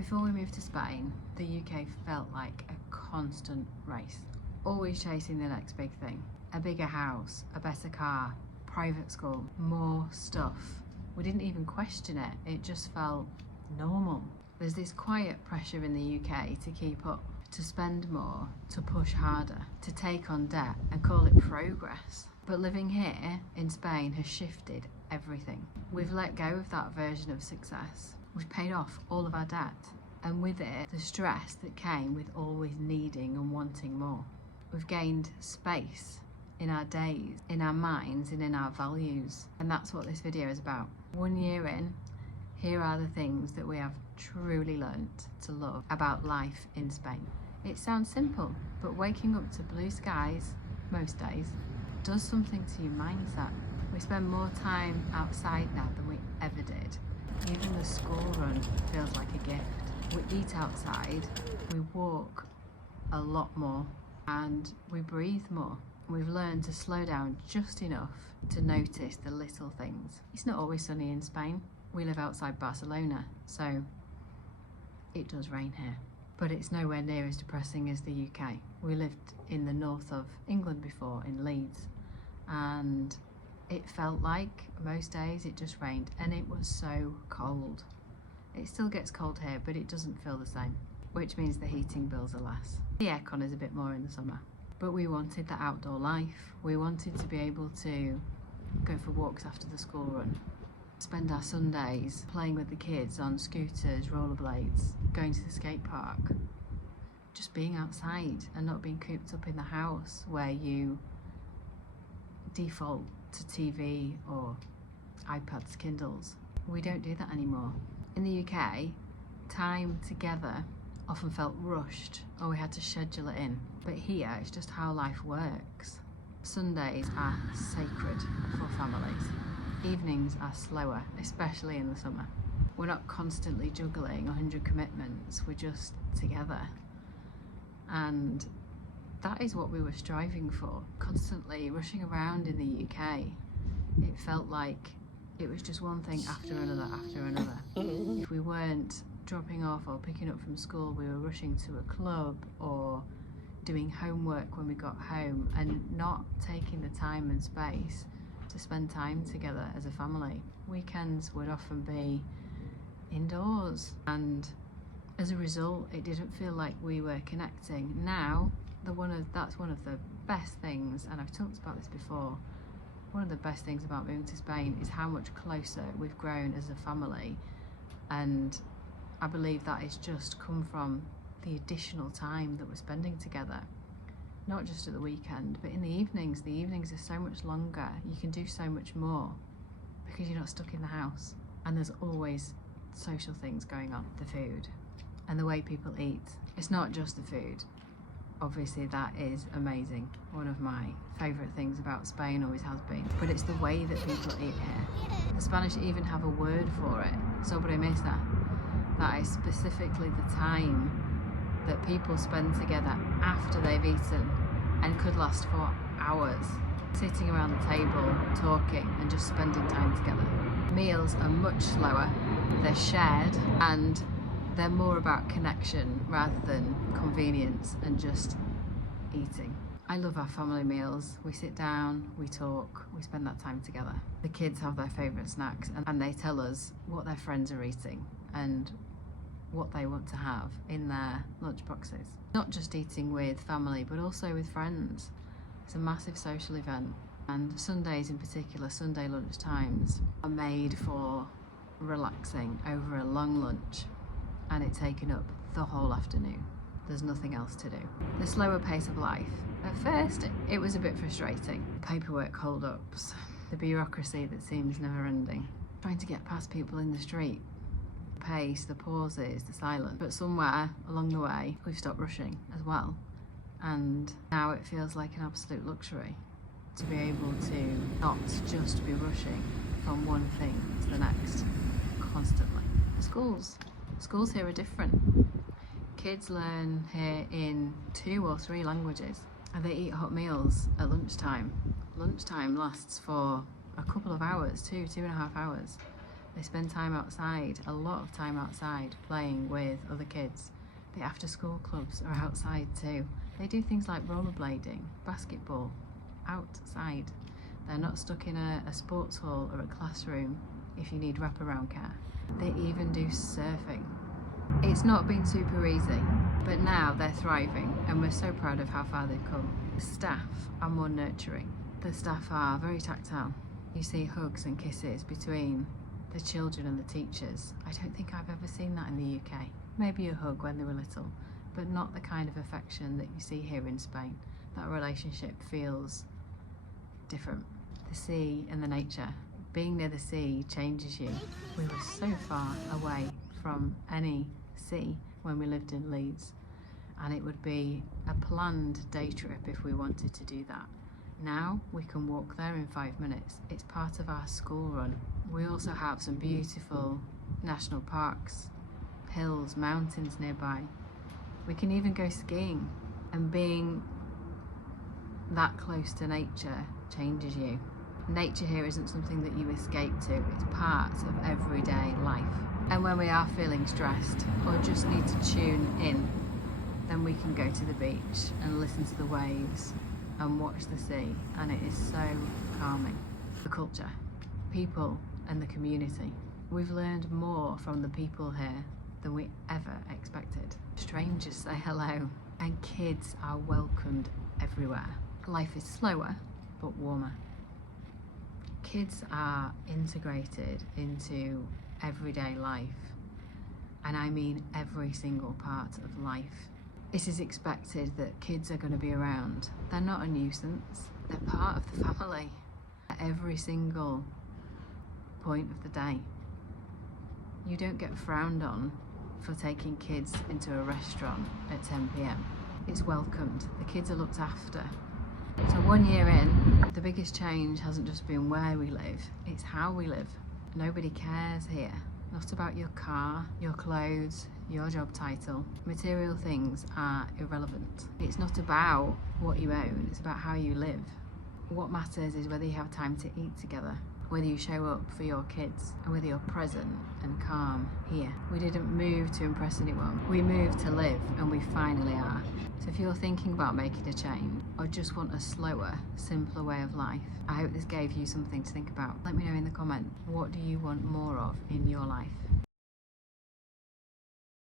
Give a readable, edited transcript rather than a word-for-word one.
Before we moved to Spain, the UK felt like a constant race. Always chasing the next big thing. A bigger house, a better car, private school, more stuff. We didn't even question it, it just felt normal. There's this quiet pressure in the UK to keep up, to spend more, to push harder, to take on debt and call it progress. But living here in Spain has shifted everything. We've let go of that version of success. We've paid off all of our debt, and with it, the stress that came with always needing and wanting more. We've gained space in our days, in our minds, and in our values. And that's what this video is about. 1 year in, here are the things that we have truly learnt to love about life in Spain. It sounds simple, but waking up to blue skies most days does something to your mindset. We spend more time outside now than we ever did. Even the school run feels like a gift. We eat outside, we walk a lot more, and we breathe more. We've learned to slow down just enough to notice the little things. It's not always sunny in Spain. We live outside Barcelona, so it does rain here. But it's nowhere near as depressing as the UK. We lived in the north of England before, in Leeds, and it felt like most days it just rained, and it was so cold. It still gets cold here, but it doesn't feel the same, which means the heating bills are less. The aircon is a bit more in the summer, but we wanted the outdoor life. We wanted to be able to go for walks after the school run, spend our Sundays playing with the kids on scooters, rollerblades, going to the skate park, just being outside and not being cooped up in the house where you default to TV or iPads, Kindles. We don't do that anymore. In the UK, time together often felt rushed, or we had to schedule it in. But here, it's just how life works. Sundays are sacred for families. Evenings are slower, especially in the summer. We're not constantly juggling 100 commitments, we're just together. And that is what we were striving for. Constantly rushing around in the UK, it felt like it was just one thing after another after another. If we weren't dropping off or picking up from school, we were rushing to a club or doing homework when we got home, and not taking the time and space to spend time together as a family. Weekends would often be indoors, and as a result, it didn't feel like we were connecting. Now, that's one of the best things, and I've talked about this before, one of the best things about moving to Spain is how much closer we've grown as a family, and I believe that has just come from the additional time that we're spending together. Not just at the weekend, but in the evenings are so much longer. You can do so much more because you're not stuck in the house, and there's always social things going on. The food and the way people eat. It's not just the food. Obviously that is amazing. One of my favourite things about Spain always has been. But it's the way that people eat here. The Spanish even have a word for it, sobremesa. That is specifically the time that people spend together after they've eaten, and could last for hours, sitting around the table, talking and just spending time together. Meals are much slower, they're shared, and they're more about connection rather than convenience and just eating. I love our family meals. We sit down, we talk, we spend that time together. The kids have their favourite snacks, and they tell us what their friends are eating and what they want to have in their lunch boxes. Not just eating with family, but also with friends. It's a massive social event, and Sundays in particular, Sunday lunch times, are made for relaxing over a long lunch, and it taken up the whole afternoon. There's nothing else to do. The slower pace of life. At first, it was a bit frustrating. Paperwork hold-ups, the bureaucracy that seems never ending, trying to get past people in the street, the pace, the pauses, the silence. But somewhere along the way, we've stopped rushing as well. And now it feels like an absolute luxury to be able to not just be rushing from one thing to the next constantly. Schools here are different. Kids learn here in 2 or 3 languages, and they eat hot meals at lunchtime. Lunchtime lasts for a couple of hours, 2.5 hours. They spend time outside, a lot of time outside, playing with other kids. The after school clubs are outside too. They do things like rollerblading, basketball, outside. They're not stuck in a sports hall or a classroom if you need wraparound care. They even do surfing. It's not been super easy, but now they're thriving and we're so proud of how far they've come. The staff are more nurturing. The staff are very tactile. You see hugs and kisses between the children and the teachers. I don't think I've ever seen that in the UK. Maybe a hug when they were little, but not the kind of affection that you see here in Spain. That relationship feels different. The sea and the nature. Being near the sea changes you. We were so far away from any sea when we lived in Leeds, and it would be a planned day trip if we wanted to do that. Now we can walk there in 5 minutes. It's part of our school run. We also have some beautiful national parks, hills, mountains nearby. We can even go skiing, and being that close to nature changes you. Nature here isn't something that you escape to, it's part of everyday life. And when we are feeling stressed or just need to tune in, then we can go to the beach and listen to the waves and watch the sea, and it is so calming. The culture, people and the community. We've learned more from the people here than we ever expected. Strangers say hello, and kids are welcomed everywhere. Life is slower but warmer. Kids are integrated into everyday life, and I mean every single part of life. It is expected that kids are going to be around. They're not a nuisance, they're part of the family at every single point of the day. You don't get frowned on for taking kids into a restaurant at 10 p.m. It's welcomed, the kids are looked after. So 1 year in, the biggest change hasn't just been where we live, it's how we live. Nobody cares here. Not about your car, your clothes, your job title. Material things are irrelevant. It's not about what you own, it's about how you live. What matters is whether you have time to eat together, whether you show up for your kids, and whether you're present and calm here. We didn't move to impress anyone. We moved to live, and we finally are. So if you're thinking about making a change, or just want a slower, simpler way of life, I hope this gave you something to think about. Let me know in the comments, what do you want more of in your life?